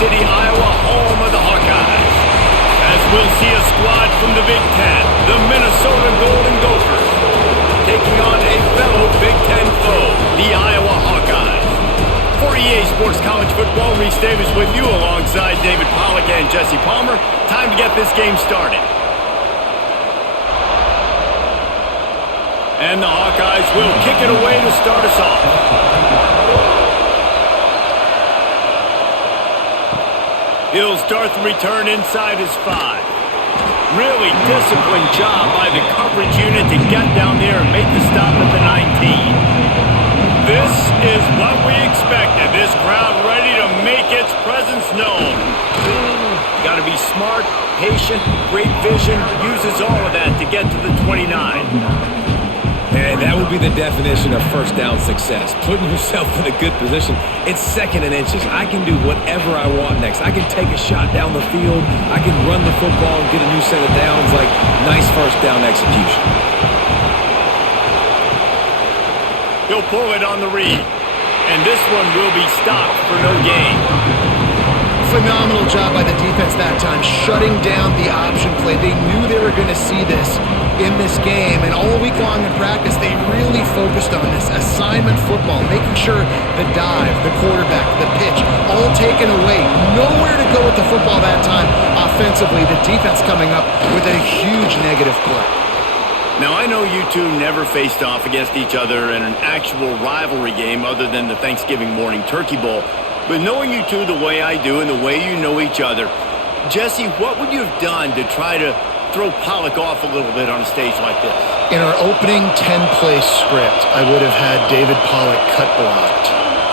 City, Iowa, home of the Hawkeyes. As we'll see a squad from the Big Ten, the Minnesota Golden Gophers, taking on a fellow Big Ten foe, the Iowa Hawkeyes. For EA Sports College Football, Reese Davis with you alongside David Pollack and Jesse Palmer. Time to get this game started. And the Hawkeyes will kick it away to start us off. He'll start the return inside his 5. Really disciplined job by the coverage unit to get down there and make the stop at the 19. This is what we expected. This crowd ready to make its presence known. Got to be smart, patient, great vision, uses all of that to get to the 29. And that would be the definition of first down success. Putting yourself in a good position. It's 2nd and inches. I can do whatever I want next. I can take a shot down the field. I can run the football and get a new set of downs. Like, nice first down execution. He'll pull it on the read. And this one will be stopped for no gain. Phenomenal job by the defense that time, shutting down the option play. They knew they were going to see this in this game, and all week long in practice, they really focused on this assignment football, making sure the dive, the quarterback, the pitch, all taken away. Nowhere to go with the football that time offensively. The defense coming up with a huge negative play. Now, I know you two never faced off against each other in an actual rivalry game other than the Thanksgiving morning Turkey Bowl. But knowing you two the way I do and the way you know each other, Jesse, what would you have done to try to throw Pollack off a little bit on a stage like this? In our opening 10-play script, I would have had David Pollack cut blocked,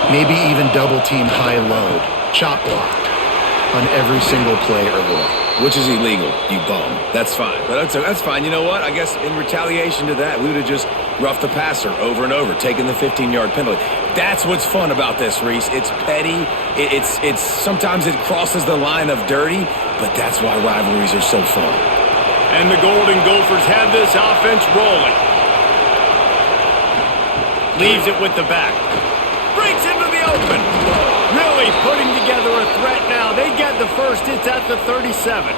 maybe even double-team high-load, chop blocked on every single play early. Which is illegal, you bum. That's fine. But that's fine. You know what? I guess in retaliation to that, we would have just roughed the passer over and over, taking the 15-yard penalty. That's what's fun about this, Reese. It's petty. It's sometimes it crosses the line of dirty, but that's why rivalries are so fun. And the Golden Gophers have this offense rolling. Leaves it with the back. Breaks into the open. Really putting together a threat now. They get the first. It's at the 37.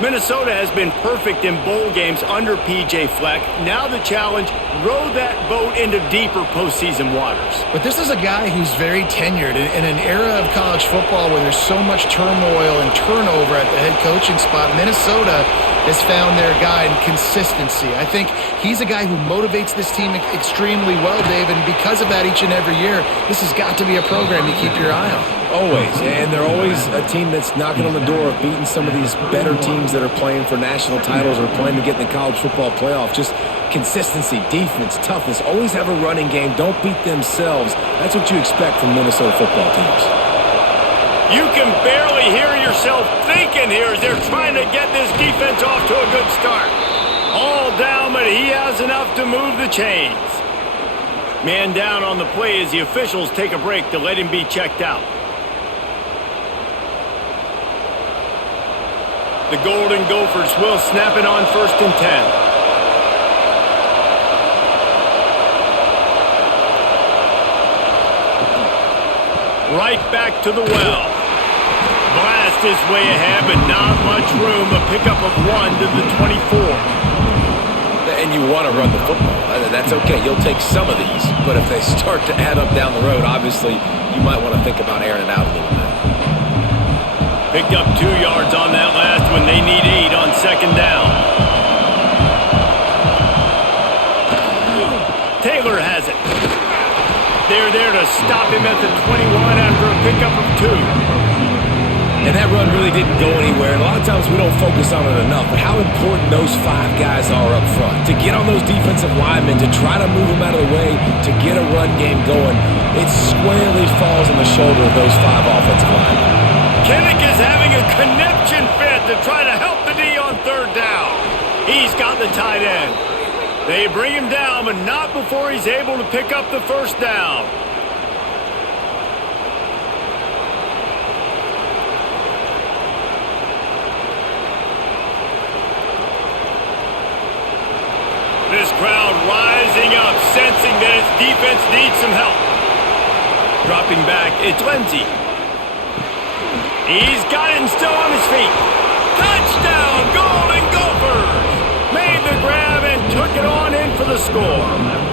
Minnesota has been perfect in bowl games under P.J. Fleck. Now the challenge, row that boat into deeper postseason waters. But this is a guy who's very tenured in an era of college football where there's so much turmoil and turnover at the head coaching spot. Minnesota has found their guy in consistency. I think he's a guy who motivates this team extremely well, Dave, and because of that each and every year, this has got to be a program you keep your eye on. Always, and they're always a team that's knocking on the door of beating some of these better teams that are playing for national titles or playing to get in the college football playoff. Just consistency, defense, toughness, always have a running game, don't beat themselves. That's what you expect from Minnesota football teams. You can barely hear yourself thinking here as they're trying to get this defense off to a good start. All down, but he has enough to move the chains. Man down on the play as the officials take a break to let him be checked out. The Golden Gophers will snap it on 1st and 10. Right back to the well. Blast his way ahead, but not much room. A pickup of 1 to the 24. And you want to run the football. That's okay. You'll take some of these. But if they start to add up down the road, obviously, you might want to think about airing it out a little bit. Picked up 2 yards on that last one. They need 8 on 2nd down. Taylor has it. They're there to stop him at the 21 after a pickup of 2. And that run really didn't go anywhere. And a lot of times we don't focus on it enough, but how important those 5 guys are up front. To get on those defensive linemen, to try to move them out of the way, to get a run game going, it squarely falls on the shoulder of those 5 offensive linemen. Kinnick is having a conniption fit to try to help the D on 3rd down. He's got the tight end. They bring him down, but not before he's able to pick up the 1st down. This crowd rising up, sensing that its defense needs some help. Dropping back, it's Lindsey. He's got it and still on his feet. Touchdown, Golden Gophers! Made the grab and took it on in for the score.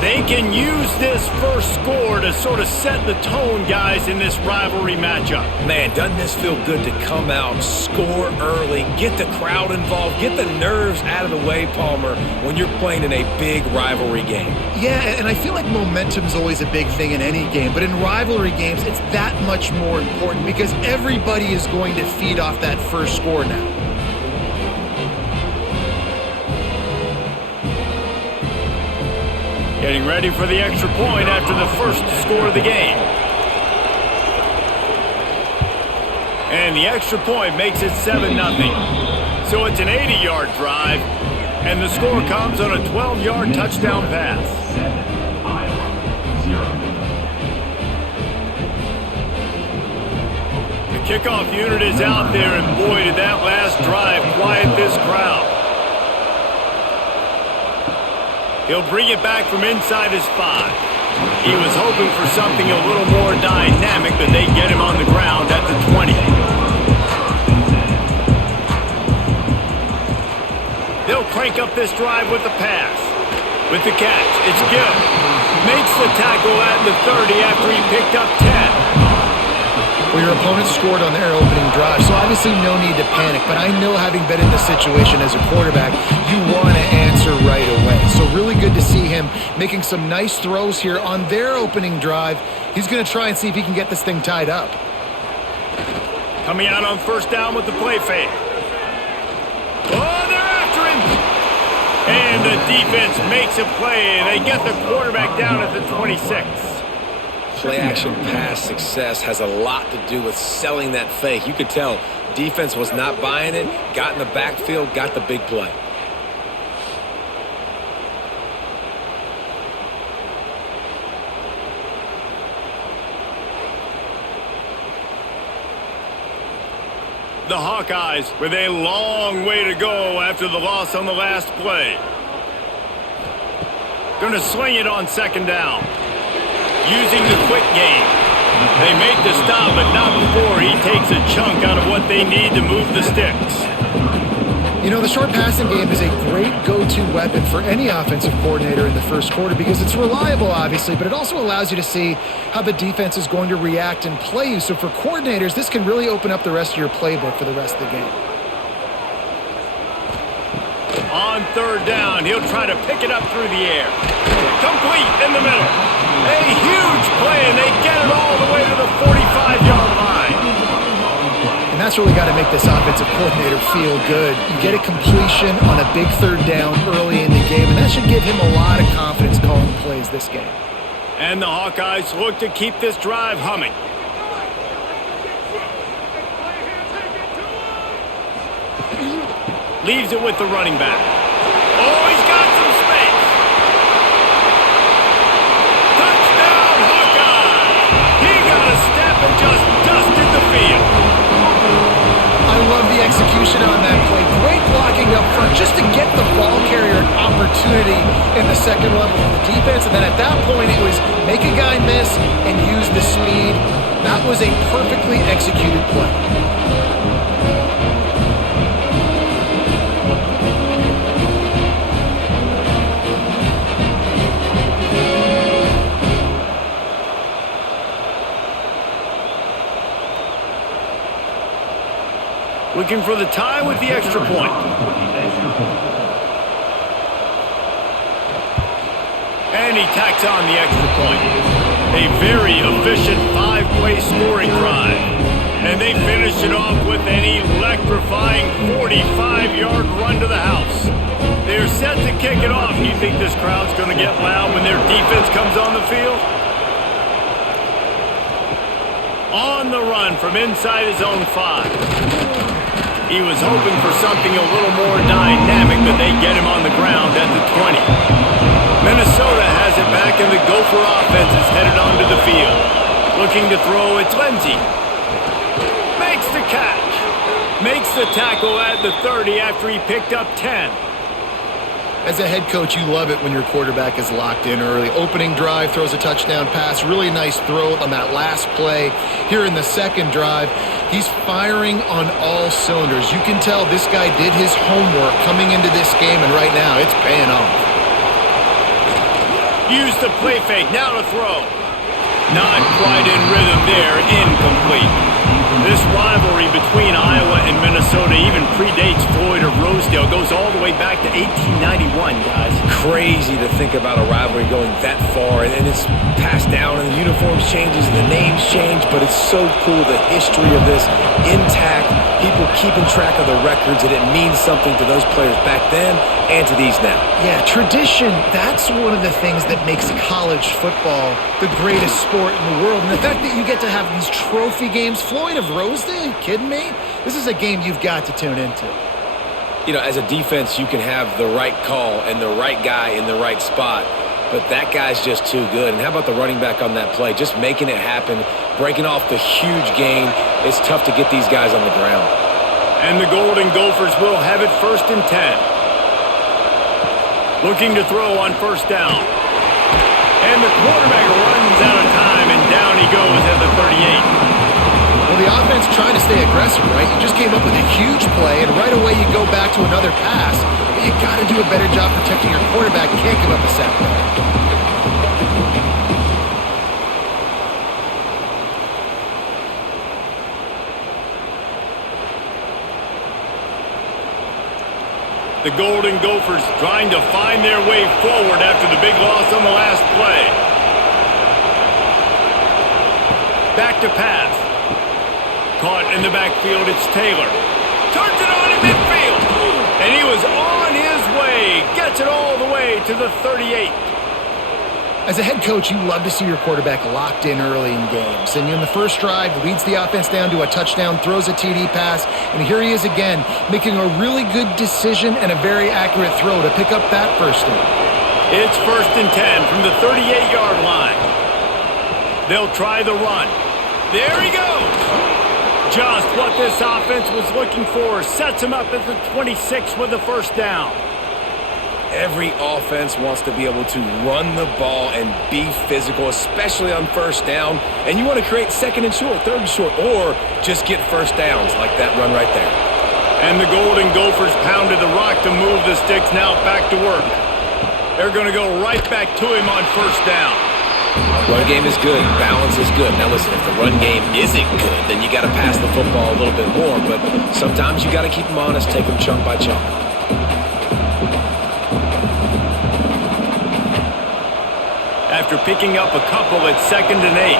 They can use this first score to sort of set the tone, guys, in this rivalry matchup. Man, doesn't this feel good to come out, score early, get the crowd involved, get the nerves out of the way, Palmer, when you're playing in a big rivalry game? Yeah, and I feel like momentum's always a big thing in any game, but in rivalry games, it's that much more important because everybody is going to feed off that first score now. Getting ready for the extra point after the first score of the game. And the extra point makes it 7-0. So it's an 80-yard drive, and the score comes on a 12-yard touchdown pass. The kickoff unit is out there, and boy, did that last drive quiet this crowd. He'll bring it back from inside his 5. He was hoping for something a little more dynamic, but they get him on the ground at the 20. They'll crank up this drive with the pass. With the catch, it's Gill. Makes the tackle at the 30 after he picked up 10. Well, your opponent scored on their opening drive, so obviously no need to panic. But I know, having been in this situation as a quarterback, you want to answer right away. So really good to see him making some nice throws here on their opening drive. He's going to try and see if he can get this thing tied up. Coming out on first down with the play fake. Oh, they're after him! And the defense makes a play. They get the quarterback down at the 26. Play-action pass success has a lot to do with selling that fake. You could tell defense was not buying it, got in the backfield, got the big play. The Hawkeyes with a long way to go after the loss on the last play. Going to sling it on second down. Using the quick game. They make the stop, but not before he takes a chunk out of what they need to move the sticks. You know, the short passing game is a great go-to weapon for any offensive coordinator in the first quarter because it's reliable, obviously, but it also allows you to see how the defense is going to react and play you. So for coordinators, this can really open up the rest of your playbook for the rest of the game. On third down, he'll try to pick it up through the air. Complete in the middle. A huge play, and they get it all the way to the 45-yard line. And that's really got to make this offensive coordinator feel good. You get a completion on a big third down early in the game, and that should give him a lot of confidence calling plays this game. And the Hawkeyes look to keep this drive humming. Leaves it with the running back. Oh, he's got some space. Touchdown, Hawkeye! He got a step and just dusted the field. I love the execution on that play. Great blocking up front just to get the ball carrier an opportunity in the second level of the defense. And then at that point, it was make a guy miss and use the speed. That was a perfectly executed play. Looking for the tie with the extra point. And he tacks on the extra point. A very efficient 5-play scoring drive. And they finished it off with an electrifying 45-yard run to the house. They're set to kick it off. You think this crowd's going to get loud when their defense comes on the field? On the run from inside his own 5. He was hoping for something a little more dynamic, but they get him on the ground at the 20. Minnesota has it back, and the Gopher offense is headed onto the field. Looking to throw, it's Lindsey. Makes the catch. Makes the tackle at the 30 after he picked up 10. As a head coach, you love it when your quarterback is locked in early. Opening drive, throws a touchdown pass. Really nice throw on that last play. Here in the second drive, he's firing on all cylinders. You can tell this guy did his homework coming into this game, and right now it's paying off. Use the play fake. Now to throw. Not quite in rhythm there. Incomplete. This rivalry between Iowa and Minnesota even predates Floyd of Rosedale. Goes all the way back to 1891, guys. Crazy to think about a rivalry going that far, and it's passed down, and the uniforms changes, and the names change, but it's so cool, the history of this intact, people keeping track of the records, and it means something to those players back then and to these now. Yeah, tradition, that's one of the things that makes college football the greatest sport in the world. And the fact that you get to have these trophy games, Floyd of Rosedale, you kidding me? This is a game you've got to tune into. You know, as a defense, you can have the right call and the right guy in the right spot, but that guy's just too good. And how about the running back on that play? Just making it happen, breaking off the huge gain. It's tough to get these guys on the ground. And the Golden Gophers will have it 1st and 10. Looking to throw on 1st down. And the quarterback runs out of time, and down he goes at the 38. Well, the offense trying to stay aggressive, right? You just came up with a huge play, and right away you go back to another pass. But you got to do a better job protecting your quarterback. You can't give up a sack. The Golden Gophers trying to find their way forward after the big loss on the last play. Back to pass. Caught in the backfield, it's Taylor. Turns it on in midfield. And he was on his way. Gets it all the way to the 38. As a head coach, you love to see your quarterback locked in early in games. And in the first drive, leads the offense down to a touchdown, throws a TD pass, and here he is again, making a really good decision and a very accurate throw to pick up that first down. It's 1st and 10 from the 38-yard line. They'll try the run. There he goes. Just what this offense was looking for. Sets him up at the 26 with the 1st down. Every offense wants to be able to run the ball and be physical, especially on 1st down. And you want to create 2nd and short, 3rd and short, or just get 1st downs like that run right there. And the Golden Gophers pounded the rock to move the sticks. Now back to work. They're going to go right back to him on 1st down. Run game is good. Balance is good. Now listen, if the run game isn't good, then you got to pass the football a little bit more. But sometimes you got to keep them honest, take them chunk by chunk. After picking up a couple at 2nd and 8.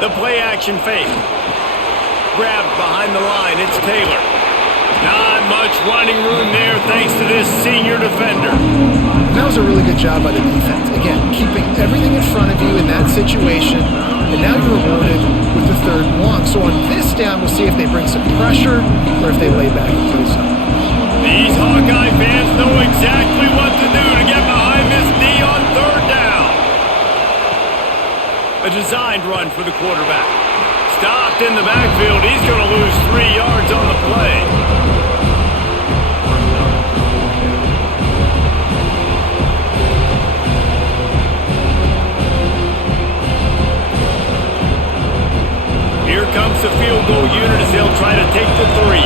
The play action fake. Grabbed behind the line, it's Taylor. Not much running room there thanks to this senior defender. And that was a really good job by the defense. Again, keeping everything in front of you in that situation. And now you're rewarded with the 3rd and 1. So on this down, we'll see if they bring some pressure or if they lay back and play something. These Hawkeye fans know exactly what to do to get behind this D on 3rd down. A designed run for the quarterback. Stopped in the backfield. He's going to lose 3 yards on the play. Here comes the field goal unit as they'll try to take the 3.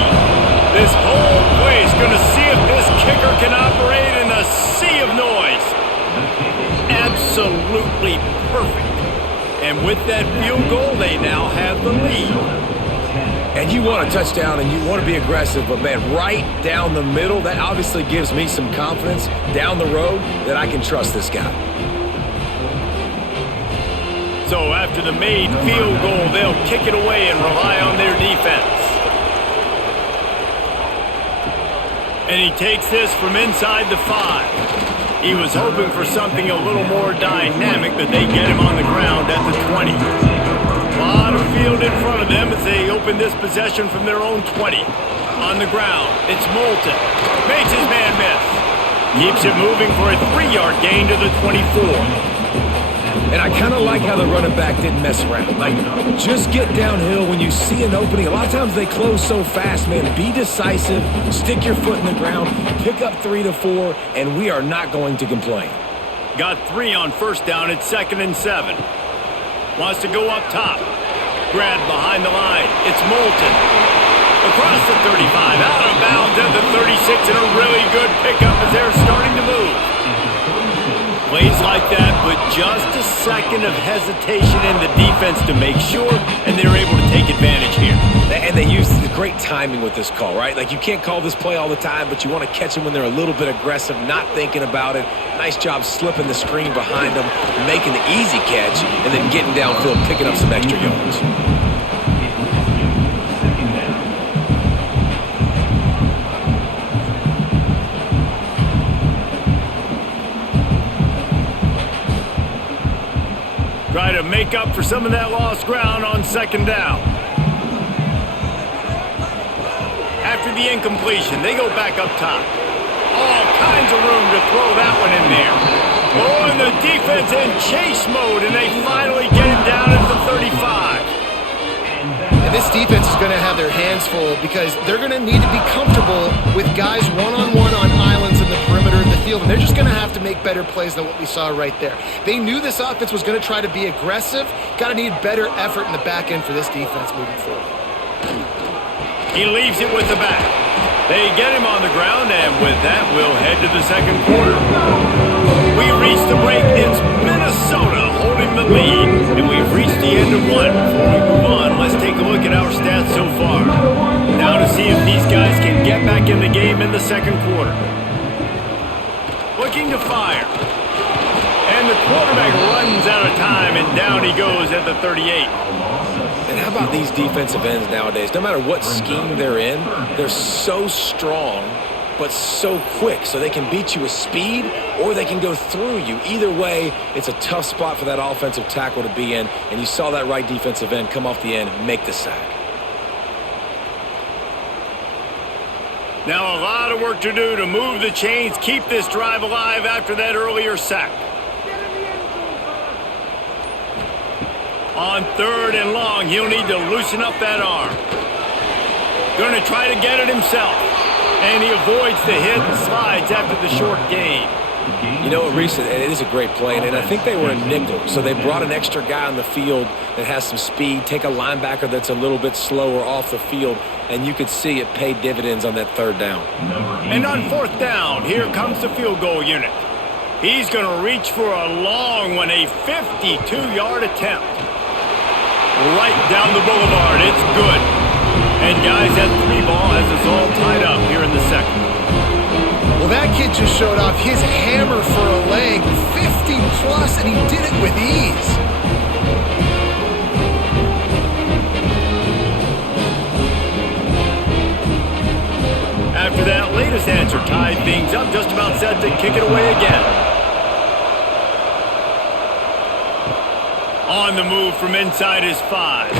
This whole play is going to see if this kicker can operate in a sea of noise. Absolutely perfect. And with that field goal, they now have the lead. And you want a touchdown and you want to be aggressive, but man, right down the middle, that obviously gives me some confidence down the road that I can trust this guy. So after the made field goal, they'll kick it away and rely on their defense. And he takes this from inside the 5. He was hoping for something a little more dynamic, but they get him on the ground at the 20. A lot of field in front of them as they open this possession from their own 20. On the ground, it's Moulton. Makes his man miss. Keeps it moving for a 3-yard gain to the 24. And I kind of like how the running back didn't mess around. Like, just get downhill when you see an opening. A lot of times they close so fast, man. Be decisive, stick your foot in the ground, pick up 3 to 4, and we are not going to complain. Got 3 on first down at 2nd and 7. Wants to go up top. Grab behind the line. It's Moulton. Across the 35, out of bounds at the 36, and a really good pickup as they're starting to move. Plays like that, but just a second of hesitation in the defense to make sure, and they're able to take advantage here. And they use the great timing with this call, right? Like, you can't call this play all the time, but you want to catch them when they're a little bit aggressive, not thinking about it. Nice job slipping the screen behind them, making the easy catch, and then getting downfield, picking up some extra yards. Try to make up for some of that lost ground on 2nd down. After the incompletion, they go back up top. All kinds of room to throw that one in there. Oh, and the defense in chase mode, and they finally get him down at the 35. And this defense is going to have their hands full because they're going to need to be comfortable with guys one-on-one on islands in the perimeter of the field, and they're just going to have to make better plays than what we saw right there. They knew this offense was going to try to be aggressive. Got to need better effort in the back end for this defense moving forward. He leaves it with the back. They get him on the ground, and with that, we'll head to the 2nd quarter. We reach the break. It's Minnesota holding the lead, and we've reached the end of one. Before we move on, let's take a look at our stats so far. Now to see if these guys can get back in the game in the 2nd quarter. Looking to fire. And the quarterback runs out of time, and down he goes at the 38. And how about these defensive ends nowadays? No matter what scheme they're in, they're so strong, but so quick. So they can beat you with speed, or they can go through you. Either way, it's a tough spot for that offensive tackle to be in. And you saw that right defensive end come off the end, make the sack. Now a lot of work to do to move the chains, keep this drive alive after that earlier sack. On 3rd and long, he'll need to loosen up that arm. Going to try to get it himself. And he avoids the hit and slides after the short gain. You know what, Reese, it is a great play, and I think they were a nickel, so they brought an extra guy on the field that has some speed, take a linebacker that's a little bit slower off the field, and you could see it paid dividends on that 3rd down. And on 4th down, here comes the field goal unit. He's going to reach for a long one, a 52-yard attempt. Right down the boulevard, it's good. And guys, that 3 ball has us all tied up here in the 2nd. Well, that kid just showed off his hammer for a leg, 50 plus, and he did it with ease. After that latest answer tied things up, just about set to kick it away again. On the move from inside his 5.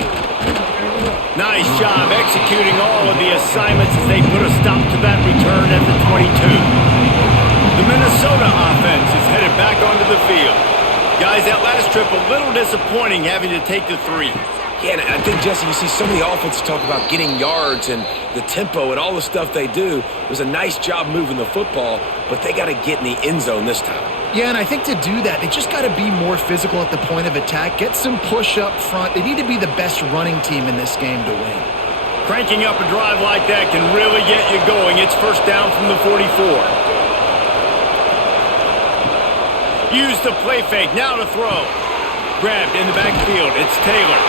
Nice job executing all of the assignments as they put a stop to that return at the 22. The Minnesota offense is headed back onto the field. Guys, that last trip a little disappointing having to take the 3. Yeah, and I think, Jesse, you see so many offenses talk about getting yards and the tempo and all the stuff they do. It was a nice job moving the football, but they got to get in the end zone this time. Yeah, and I think to do that, they just got to be more physical at the point of attack, get some push up front. They need to be the best running team in this game to win. Cranking up a drive like that can really get you going. It's 1st down from the 44. Use the play fake, now to throw. Grabbed in the backfield, it's Taylor.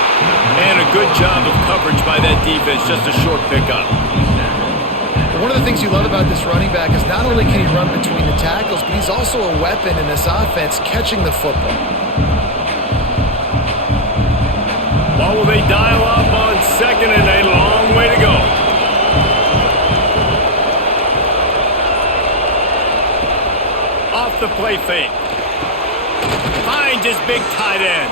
And a good job of coverage by that defense, just a short pickup. One of the things you love about this running back is not only can he run between the tackles, but he's also a weapon in this offense catching the football. What will they dial up on 2nd and a long way to go? Off the play fake. Finds his big tight end.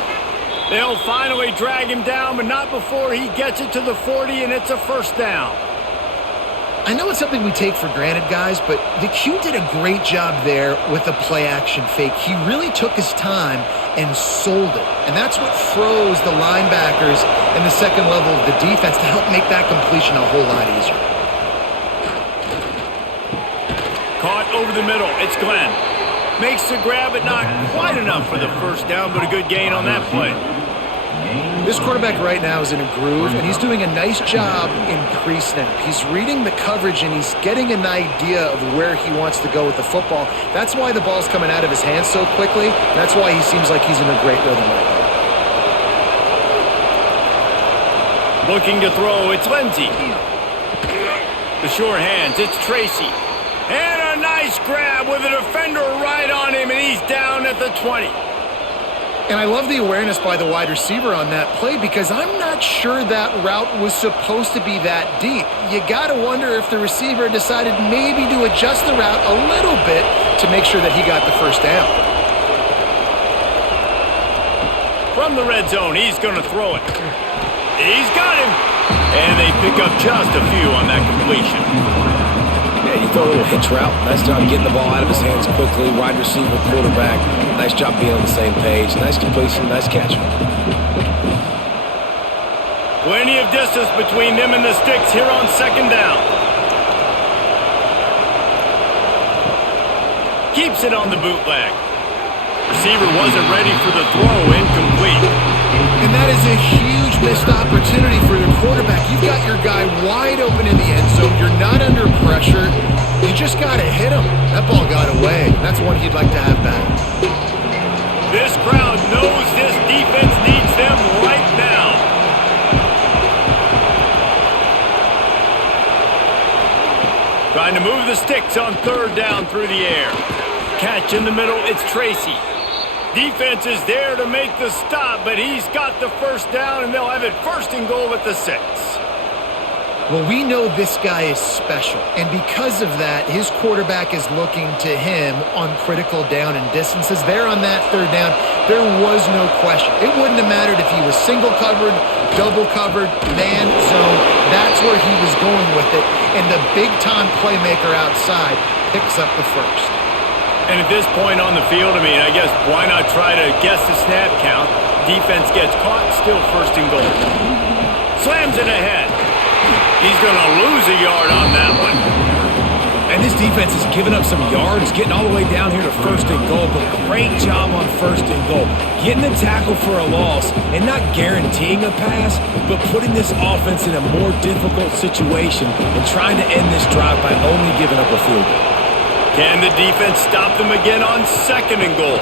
They'll finally drag him down, but not before he gets it to the 40, and it's a 1st down. I know it's something we take for granted, guys, but the Q did a great job there with the play-action fake. He really took his time and sold it. And that's what froze the linebackers in the second level of the defense to help make that completion a whole lot easier. Caught over the middle. It's Glenn. Makes the grab, but not quite enough for the first down, but a good gain on that play. This quarterback right now is in a groove, and he's doing a nice job in pre-snap. He's reading the coverage, and he's getting an idea of where he wants to go with the football. That's why the ball's coming out of his hands so quickly. That's why he seems like he's in a great rhythm right now. Looking to throw, it's Lindsey. The short hands, it's Tracy. And a nice grab with a defender right on him, and he's down at the 20. And I love the awareness by the wide receiver on that play because I'm not sure that route was supposed to be that deep. You got to wonder if the receiver decided maybe to adjust the route a little bit to make sure that he got the first down. From the red zone, he's going to throw it. He's got him. And they pick up just a few on that completion. Yeah, you throw a little hitch route. Nice job getting the ball out of his hands quickly. Wide receiver, quarterback. Nice job being on the same page. Nice completion, nice catch. Plenty of distance between them and the sticks here on second down. Keeps it on the bootleg. Receiver wasn't ready for the throw, incomplete. And that is a huge missed opportunity for your quarterback. You've got your guy wide open in the end zone. You're not under pressure. You just got to hit him. That ball got away. That's one he'd like to have back. This crowd knows this defense needs them right now. Trying to move the sticks on third down through the air. Catch in the middle, it's Tracy. Defense is there to make the stop, but he's got the first down, and they'll have it first and goal at the 6. Well, we know this guy is special, and because of that, his quarterback is looking to him on critical down and distances. There on that third down, there was no question. It wouldn't have mattered if he was single covered, double covered, man, zone. That's where he was going with it, and the big-time playmaker outside picks up the first. And at this point on the field, I mean, I guess why not try to guess the snap count? Defense gets caught, still first and goal. Slams it ahead. He's going to lose a yard on that one. And this defense has given up some yards, getting all the way down here to first and goal, but great job on first and goal. Getting the tackle for a loss and not guaranteeing a pass, but putting this offense in a more difficult situation and trying to end this drive by only giving up a field goal. Can the defense stop them again on second and goal?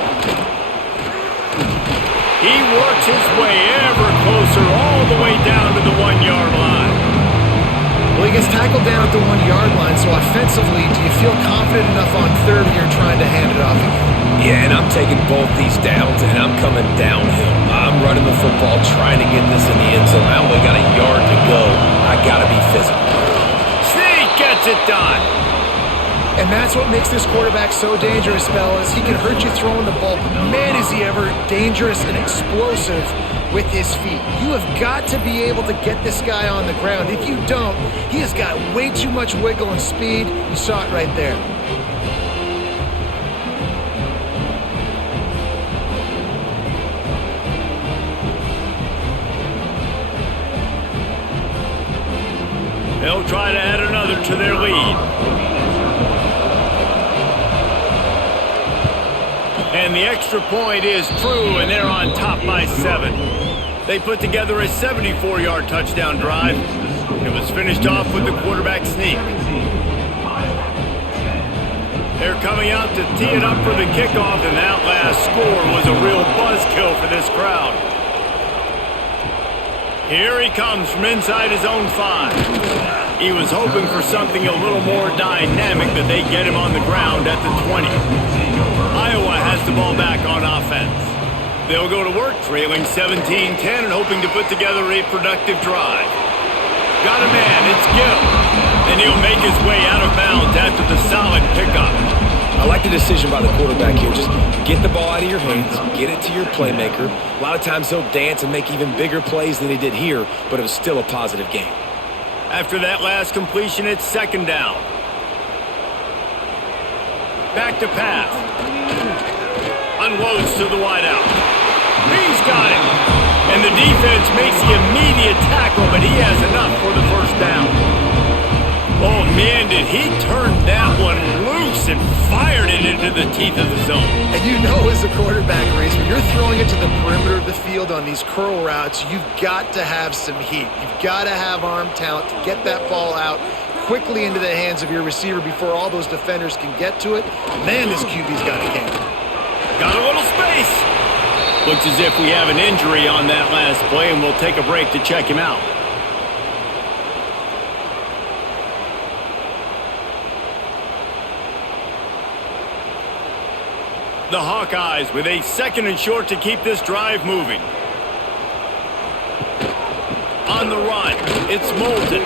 He works his way ever closer all the way down to the 1-yard line. Well, he gets tackled down at the 1-yard line, so offensively, do you feel confident enough on third here trying to hand it off? Yeah, and I'm taking both these downs, and I'm coming downhill. I'm running the football, trying to get this in the end zone. I only got a yard to go. I got to be physical. Sneak gets it done. And that's what makes this quarterback so dangerous, fellas. He can hurt you throwing the ball, but man, is he ever dangerous and explosive with his feet. You have got to be able to get this guy on the ground. If you don't, he has got way too much wiggle and speed. You saw it right there. They'll try to add another to their lead. And the extra point is true, and they're on top by 7. They put together a 74-yard touchdown drive. It was finished off with the quarterback sneak. They're coming out to tee it up for the kickoff, and that last score was a real buzzkill for this crowd. Here he comes from inside his own 5. He was hoping for something a little more dynamic, that they get him on the ground at the 20. Iowa has the ball back on offense. They'll go to work, trailing 17-10 and hoping to put together a productive drive. Got a man, it's Gill. And he'll make his way out of bounds after the solid pickup. I like the decision by the quarterback here. Just get the ball out of your hands, get it to your playmaker. A lot of times he'll dance and make even bigger plays than he did here, but it was still a positive game. After that last completion, it's second down. Back to pass. Unloads to the wideout. He's got it. And the defense makes the immediate tackle, but he has enough for the first down. Oh, man, did he turn that one loose and fired it into the teeth of the zone. And you know as a quarterback, Reese, when you're throwing it to the perimeter of the field on these curl routes, you've got to have some heat. You've got to have arm talent to get that ball out quickly into the hands of your receiver before all those defenders can get to it. Man, this QB's got a game. Got a little space. Looks as if we have an injury on that last play, and we'll take a break to check him out. The Hawkeyes with a second and short to keep this drive moving. On the run, it's Moulton.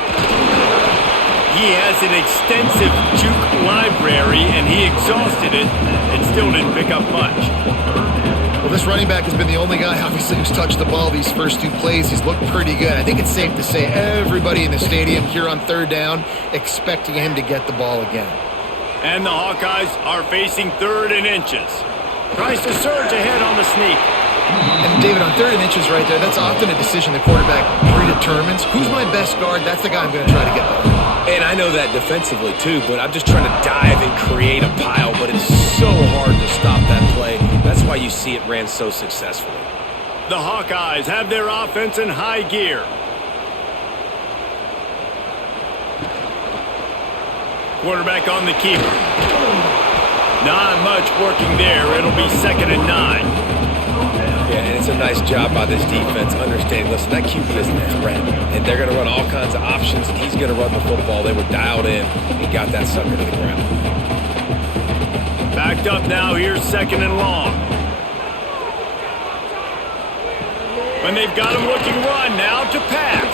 He has an extensive juke library, and he exhausted it and still didn't pick up much. Well, this running back has been the only guy, obviously, who's touched the ball these first two plays. He's looked pretty good. I think it's safe to say everybody in the stadium here on third down expecting him to get the ball again. And the Hawkeyes are facing third and inches. Tries to surge ahead on the sneak. And David, on third and inches right there, that's often a decision the quarterback predetermines. Who's my best guard? That's the guy I'm going to try to get by. And I know that defensively too, but I'm just trying to dive and create a pile, but it's so hard to stop that play. That's why you see it ran so successfully. The Hawkeyes have their offense in high gear. Quarterback on the keeper. Not much working there. It'll be 2nd and 9. Yeah, and it's a nice job by this defense understanding, listen, that QB isn't a threat. And they're going to run all kinds of options, and he's going to run the football. They were dialed in and got that sucker to the ground. Backed up now. Here's 2nd and long. When they've got him looking run, now to pass.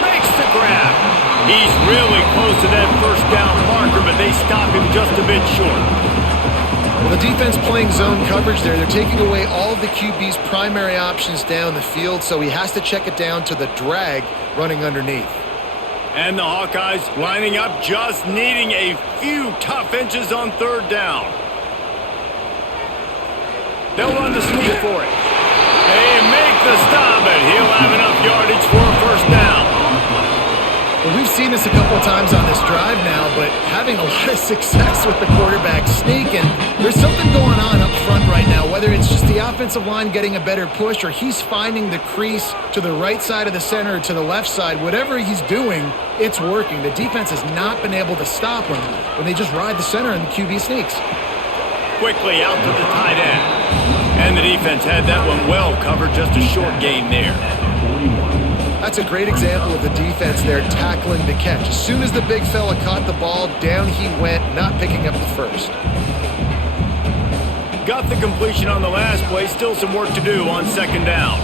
Makes the grab. He's really close to that first down marker, but they stop him just a bit short. Well, the defense playing zone coverage there. They're taking away all of the QB's primary options down the field, so he has to check it down to the drag running underneath. And the Hawkeyes lining up, just needing a few tough inches on third down. They'll run the sneak for it. They make the stop, and he'll have enough yardage for a first down. Well, we've seen this a couple times on this drive now, but having a lot of success with the quarterback sneak, and there's something going on up front right now, whether it's just the offensive line getting a better push or he's finding the crease to the right side of the center or to the left side. Whatever he's doing, it's working. The defense has not been able to stop him when they just ride the center and the QB sneaks. Quickly out to the tight end. And the defense had that one well covered, just a short gain there. That's a great example of the defense there tackling the catch. As soon as the big fella caught the ball, down he went, not picking up the first. Got the completion on the last play, still some work to do on 2nd down.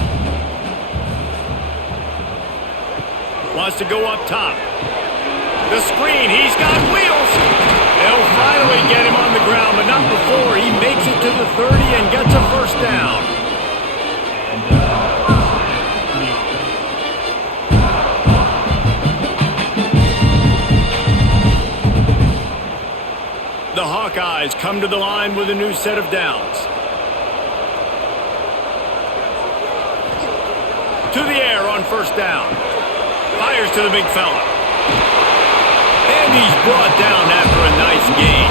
Wants to go up top. The screen, he's got wheels. They'll finally get him on the ground, but not before he makes it to the 30 and gets a first down. The Hawkeyes come to the line with a new set of downs. To the air on first down. Fires to the big fella. And he's brought down after a nice gain.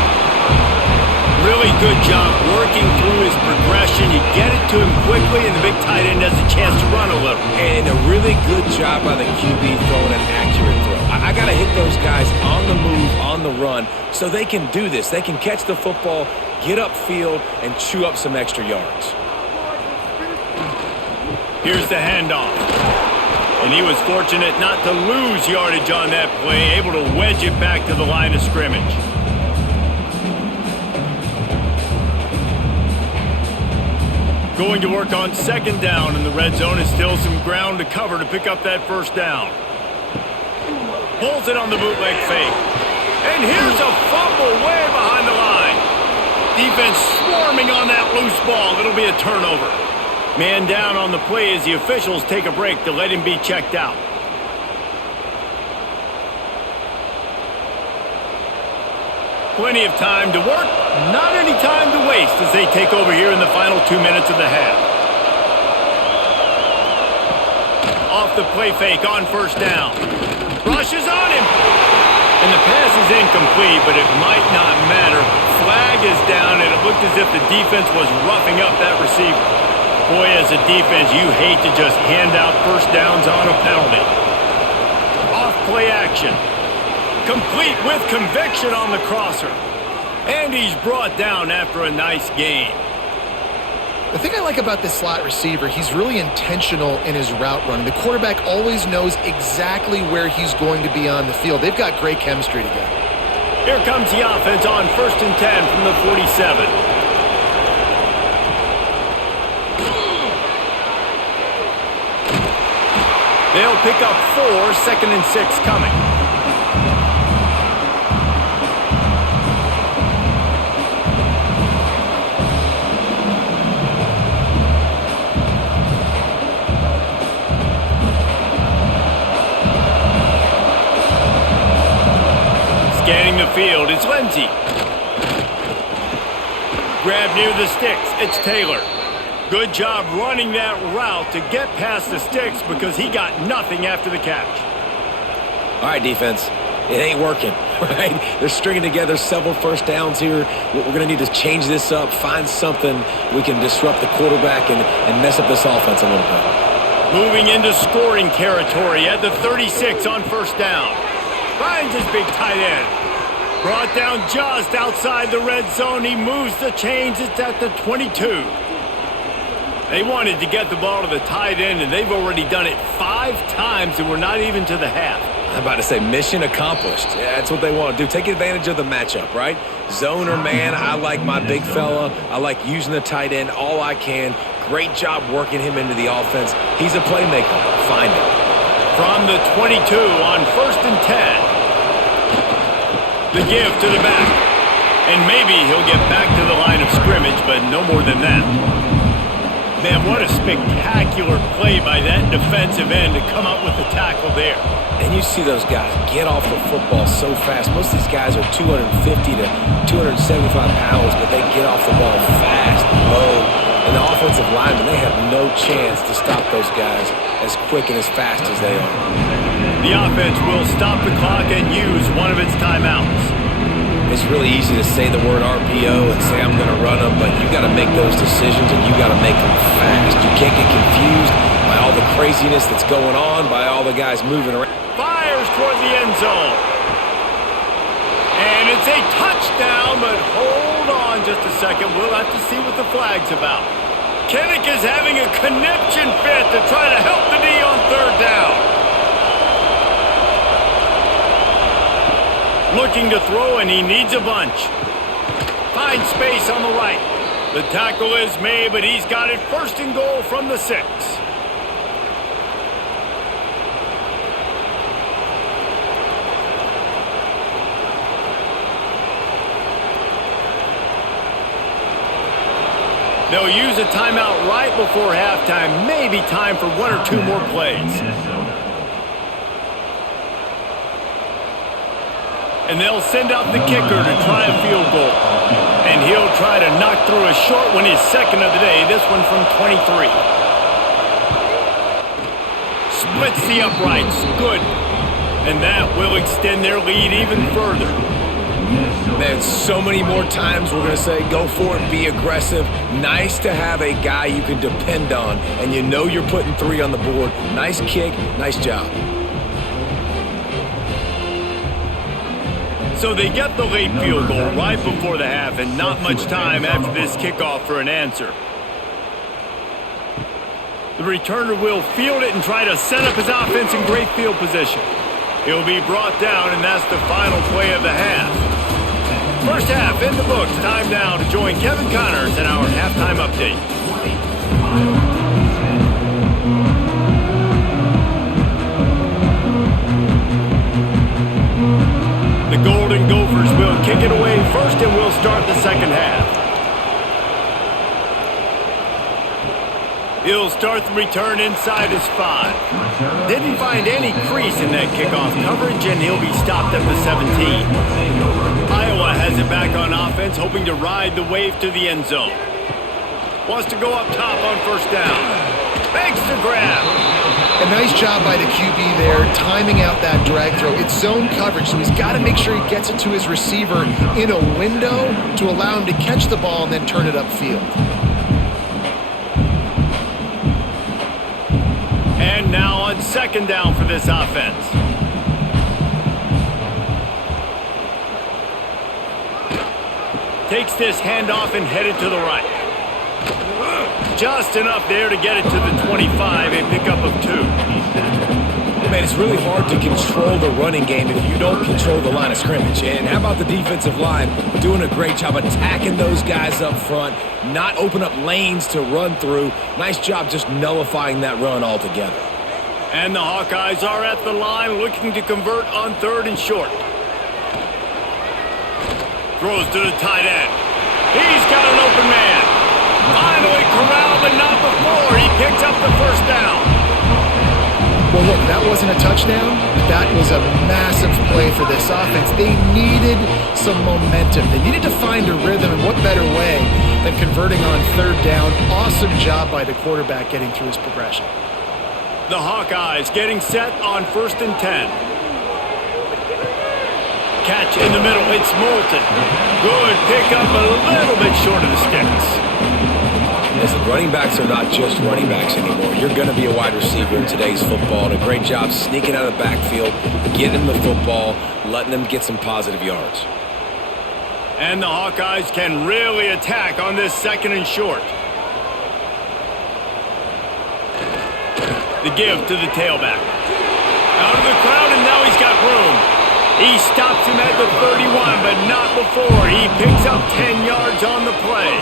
Really good job working through his progression. You get it to him quickly, and the big tight end has a chance to run a little. And a really good job by the QB throwing an accurate throw. I got to hit those guys on the move, on the run, so they can do this. They can catch the football, get upfield, and chew up some extra yards. Here's the handoff. And he was fortunate not to lose yardage on that play, able to wedge it back to the line of scrimmage. Going to work on 2nd down, and the red zone is still some ground to cover to pick up that first down. Pulls it on the bootleg fake. And here's a fumble way behind the line. Defense swarming on that loose ball. It'll be a turnover. Man down on the play as the officials take a break to let him be checked out. Plenty of time to work, not any time to waste as they take over here in the final 2 minutes of the half. Off the play fake on first down. Rushes on him. And the pass is incomplete, but it might not matter. Flag is down, and it looked as if the defense was roughing up that receiver. Boy, as a defense, you hate to just hand out first downs on a penalty. Off play action. Complete with conviction on the crosser. And he's brought down after a nice gain. The thing I like about this slot receiver, he's really intentional in his route running. The quarterback always knows exactly where he's going to be on the field. They've got great chemistry together. Here comes the offense on 1st and 10 from the 47. They'll pick up 4, 2nd and 6 coming. Scanning the field, it's Lindsey. Grab near the sticks, it's Taylor. Good job running that route to get past the sticks because he got nothing after the catch. All right, defense. It ain't working, right? They're stringing together several first downs here. We're going to need to change this up, find something we can disrupt the quarterback and mess up this offense a little bit. Moving into scoring territory at the 36 on first down. Finds his big tight end. Brought down just outside the red zone. He moves the chains. It's at the 22. They wanted to get the ball to the tight end, and they've already done it 5 times, and we're not even to the half. I'm about to say mission accomplished. Yeah, that's what they want to do. Take advantage of the matchup, right? Zone or man, I like my big fella. I like using the tight end all I can. Great job working him into the offense. He's a playmaker. Find him. From the 22 on 1st and 10. The give to the back. And maybe he'll get back to the line of scrimmage, but no more than that. Man, what a spectacular play by that defensive end to come up with the tackle there. And you see those guys get off the football so fast. Most of these guys are 250 to 275 pounds, but they get off the ball fast, low. And the offensive linemen, they have no chance to stop those guys as quick and as fast as they are. The offense will stop the clock and use one of its timeouts. It's really easy to say the word RPO and say I'm going to run them, but you got to make those decisions and you got to make them fast. You can't get confused by all the craziness that's going on, by all the guys moving around. Fires toward the end zone. And it's a touchdown, but hold on just a second. We'll have to see what the flag's about. Kinnick is having a conniption fit to try to help the D on 3rd down. Looking to throw, and he needs a bunch. Finds space on the right. The tackle is made, but he's got it 1st and goal from the 6. They'll use a timeout right before halftime. Maybe time for 1 or 2 more plays. And they'll send out the kicker to try a field goal. And he'll try to knock through a short one, his 2nd of the day, this one from 23. Splits the uprights, good. And that will extend their lead even further. Man, so many more times we're going to say, go for it, be aggressive. Nice to have a guy you can depend on, and you know you're putting 3 on the board. Nice kick, nice job. So they get the late field goal right before the half, and not much time after this kickoff for an answer. The returner will field it and try to set up his offense in great field position. He'll be brought down, and that's the final play of the half. First half in the books. Time now to join Kevin Connors in our halftime update. The Golden Gophers will kick it away first, and we'll start the second half. He'll start the return inside his 5. Didn't find any crease in that kickoff coverage, and he'll be stopped at the 17. Iowa has it back on offense, hoping to ride the wave to the end zone. Wants to go up top on first down. Makes the grab. A nice job by the QB there, timing out that drag throw. It's zone coverage, so he's got to make sure he gets it to his receiver in a window to allow him to catch the ball and then turn it upfield. And now on second down for this offense. Takes this handoff and headed to the right. Just enough there to get it to the 25, a pickup of 2. Man, it's really hard to control the running game if you don't control the line of scrimmage. And how about the defensive line doing a great job attacking those guys up front, not open up lanes to run through. Nice job just nullifying that run altogether. And the Hawkeyes are at the line looking to convert on 3rd and short. Throws to the tight end. He's got an open man. Finally corralled, but not before. He picks up the first down. Well, look, that wasn't a touchdown, but that was a massive play for this offense. They needed some momentum. They needed to find a rhythm, and what better way than converting on 3rd down. Awesome job by the quarterback getting through his progression. The Hawkeyes getting set on 1st and 10. Catch in the middle. It's Moulton. Good pickup, a little bit short of the sticks. Listen, running backs are not just running backs anymore. You're going to be a wide receiver in today's football, and a great job sneaking out of the backfield, getting the football, letting them get some positive yards. And the Hawkeyes can really attack on this 2nd and short. The give to the tailback. Out of the crowd, and now he's got room. He stops him at the 31, but not before. He picks up 10 yards on the play.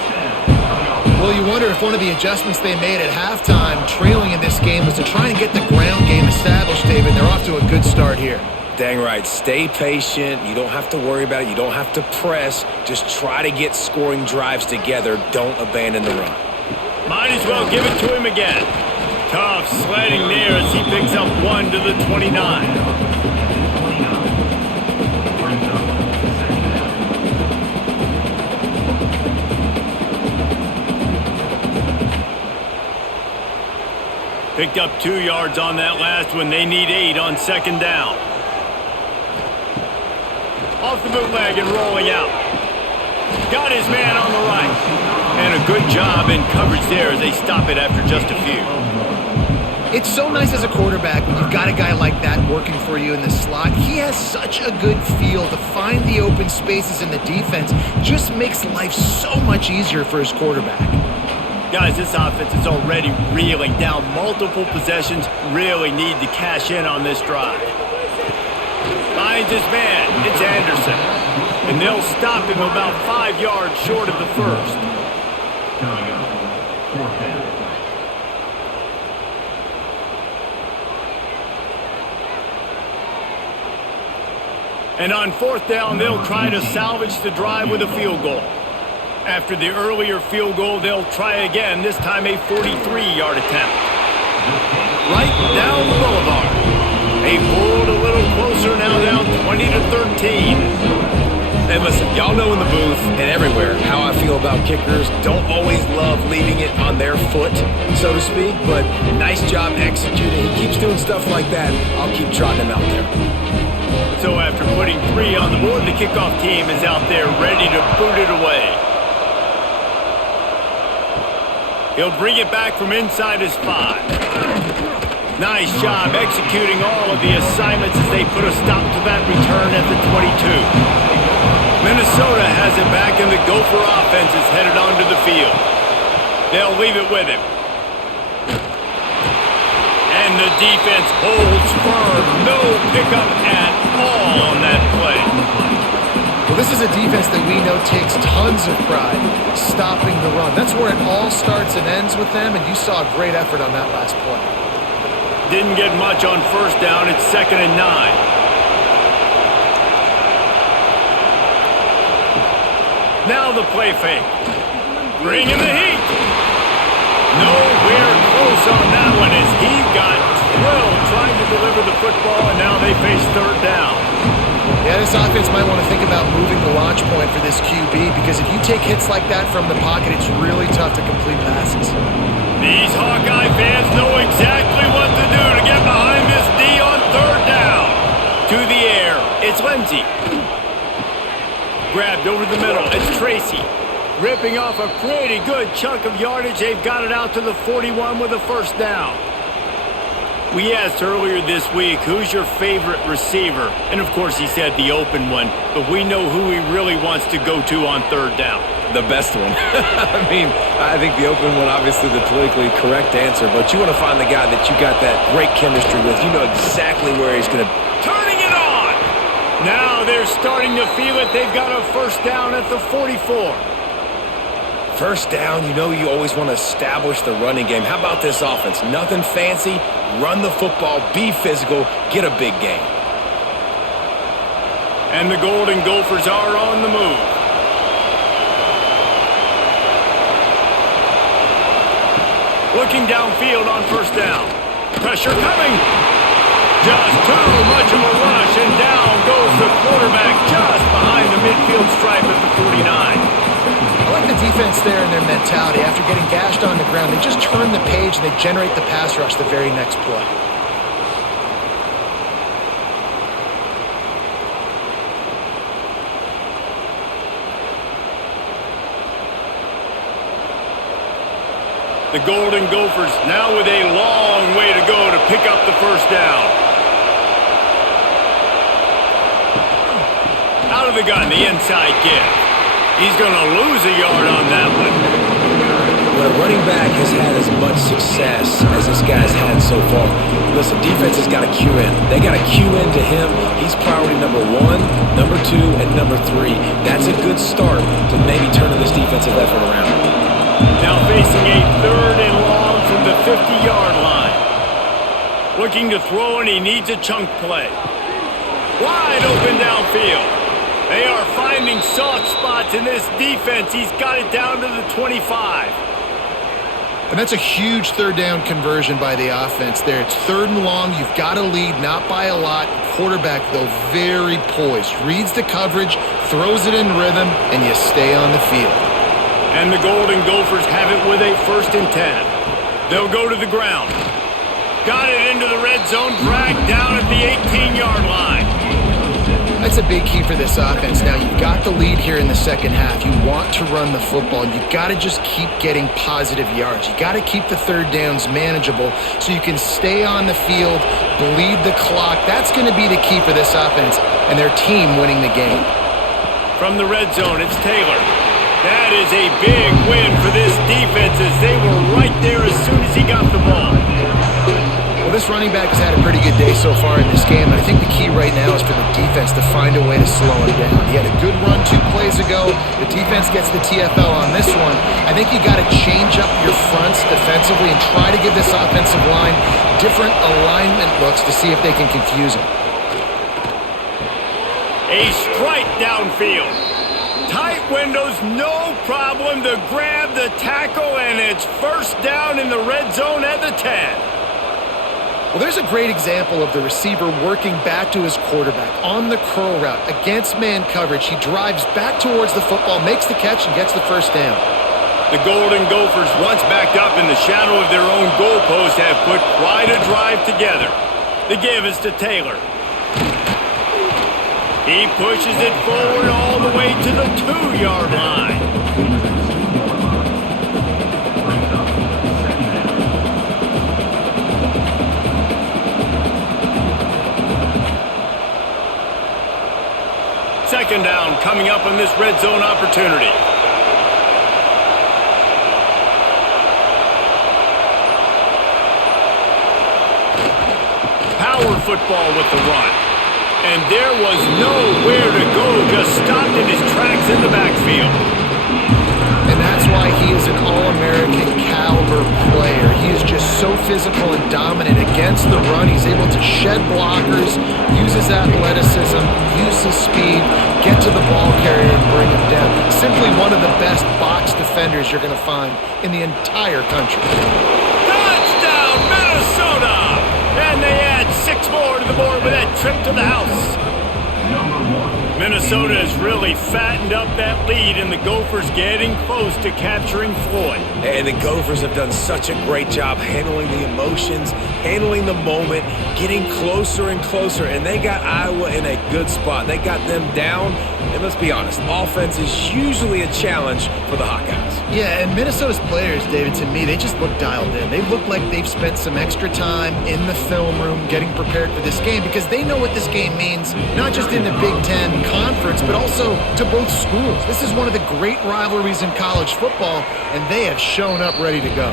Well, you wonder if one of the adjustments they made at halftime, trailing in this game, was to try and get the ground game established, David. They're off to a good start here. Dang right. Stay patient. You don't have to worry about it. You don't have to press. Just try to get scoring drives together. Don't abandon the run. Might as well give it to him again. Tough sledding there as he picks up 1 to the 29. Picked up 2 yards on that last one. They need 8 on 2nd down. Off the bootleg and rolling out. Got his man on the right. And a good job in coverage there as they stop it after just a few. It's so nice as a quarterback when you've got a guy like that working for you in the slot. He has such a good feel to find the open spaces in the defense. Just makes life so much easier for his quarterback. Guys, this offense is already reeling down multiple possessions. Really need to cash in on this drive. Finds his man. It's Anderson. And they'll stop him about 5 yards short of the first. And on 4th down, they'll try to salvage the drive with a field goal. After the earlier field goal, they'll try again, this time a 43-yard attempt. Right down the boulevard. They pulled a little closer, now down 20-13. And listen, y'all know in the booth and everywhere how I feel about kickers. Don't always love leaving it on their foot, so to speak, but nice job executing. He keeps doing stuff like that. I'll keep trotting him out there. So after putting 3 on the board, the kickoff team is out there ready to boot it away. He'll bring it back from inside his 5. Nice job executing all of the assignments as they put a stop to that return at the 22. Minnesota has it back, and the Gopher offense is headed onto the field. They'll leave it with him. And the defense holds firm. No pickup at all on that play. Well, this is a defense that we know takes tons of pride stopping the run. That's where it all starts and ends with them, and you saw a great effort on that last play. Didn't get much on 1st down. It's 2nd and 9. Now the play fake. Bring in the heat. Nowhere close on that one as he got drilled trying to deliver the football, and now they face 3rd down. Yeah, this offense might want to think about moving the launch point for this QB because if you take hits like that from the pocket, it's really tough to complete passes. These Hawkeye fans know exactly what to do to get behind this D on third down. To the air, it's Lindsey. Grabbed over the middle, it's Tracy. Ripping off a pretty good chunk of yardage. They've got it out to the 41 with a first down. We asked earlier this week, who's your favorite receiver? And of course he said the open one, but we know who he really wants to go to on third down. The best one. I mean, I think the open one, obviously the politically correct answer, but you want to find the guy that you got that great chemistry with. You know exactly where he's going to... Turning it on! Now they're starting to feel it. They've got a first down at the 44. First down, you know you always want to establish the running game. How about this offense? Nothing fancy. Run the football, be physical, get a big gain. And the Golden Gophers are on the move. Looking downfield on first down. Pressure coming. Just too much of a rush, and down goes the quarterback just behind the midfield stripe at the 49. I like the defense there and their mentality. After getting gashed on the ground, they just turn the page and they generate the pass rush the very next play. The Golden Gophers now with a long way to go to pick up the first down. Out of the gun, the inside give. He's going to lose a yard on that one. When a running back has had as much success as this guy's had so far, listen, defense has got to cue in. They got to cue into him. He's priority number 1, number 2, and number 3. That's a good start to maybe turning this defensive effort around. Now facing a third and long from the 50-yard line. Looking to throw, and he needs a chunk play. Wide open downfield. They are finding soft spots in this defense. He's got it down to the 25. And that's a huge third down conversion by the offense there. It's third and long. You've got to lead, not by a lot. Quarterback, though, very poised. Reads the coverage, throws it in rhythm, and you stay on the field. And the Golden Gophers have it with a 1st and 10. They'll go to the ground. Got it into the red zone, dragged down at the 18-yard line. That's a big key for this offense. Now, you've got the lead here in the second half. You want to run the football. You've got to just keep getting positive yards. You've got to keep the third downs manageable so you can stay on the field, bleed the clock. That's going to be the key for this offense and their team winning the game. From the red zone, it's Taylor. That is a big win for this defense as they were right there as soon as he got the ball. Well, this running back has had a pretty good day so far in this game, and I think the key right now is for the defense to find a way to slow him down. He had a good run 2 plays ago. The defense gets the TFL on this one. I think you got to change up your fronts defensively and try to give this offensive line different alignment looks to see if they can confuse him. A strike downfield. Tight windows, no problem to grab the tackle, and it's first down in the red zone at the 10. Well, there's a great example of the receiver working back to his quarterback on the curl route against man coverage. He drives back towards the football, makes the catch, and gets the first down. The Golden Gophers, once backed up in the shadow of their own goalpost, have put quite a drive together. The give is to Taylor. He pushes it forward all the way to the 2-yard line. Second down coming up on this red zone opportunity. Power football with the run. And there was nowhere to go, just stopped in his tracks in the backfield. And that's why he is an All-American caliber player. He is just so physical and dominant against the run. He's able to shed blockers, use his athleticism, use his speed, get to the ball carrier and bring him down. Simply one of the best box defenders you're going to find in the entire country. Touchdown, Minnesota! And they add 6 more to the board with that trip to the house. Minnesota has really fattened up that lead, and the Gophers getting close to capturing Floyd. And the Gophers have done such a great job handling the emotions, handling the moment, getting closer and closer, and they got Iowa in a good spot. They got them down, and let's be honest, offense is usually a challenge for the Hawkeyes. Yeah, and Minnesota's players, David, to me, they just look dialed in. They look like they've spent some extra time in the film room getting prepared for this game because they know what this game means, not just in the Big Ten Conference, but also to both schools. This is one of the great rivalries in college football, and they have shown up ready to go.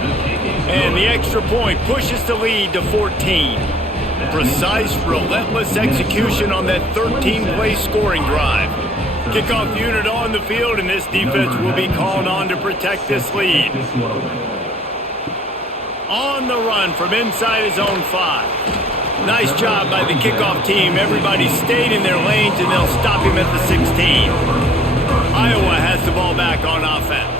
And the extra point pushes the lead to 14. Precise, relentless execution on that 13-play scoring drive. Kickoff unit on the field, and this defense will be called on to protect this lead. On the run from inside his own 5. Nice job by the kickoff team. Everybody stayed in their lanes, and they'll stop him at the 16. Iowa has the ball back on offense.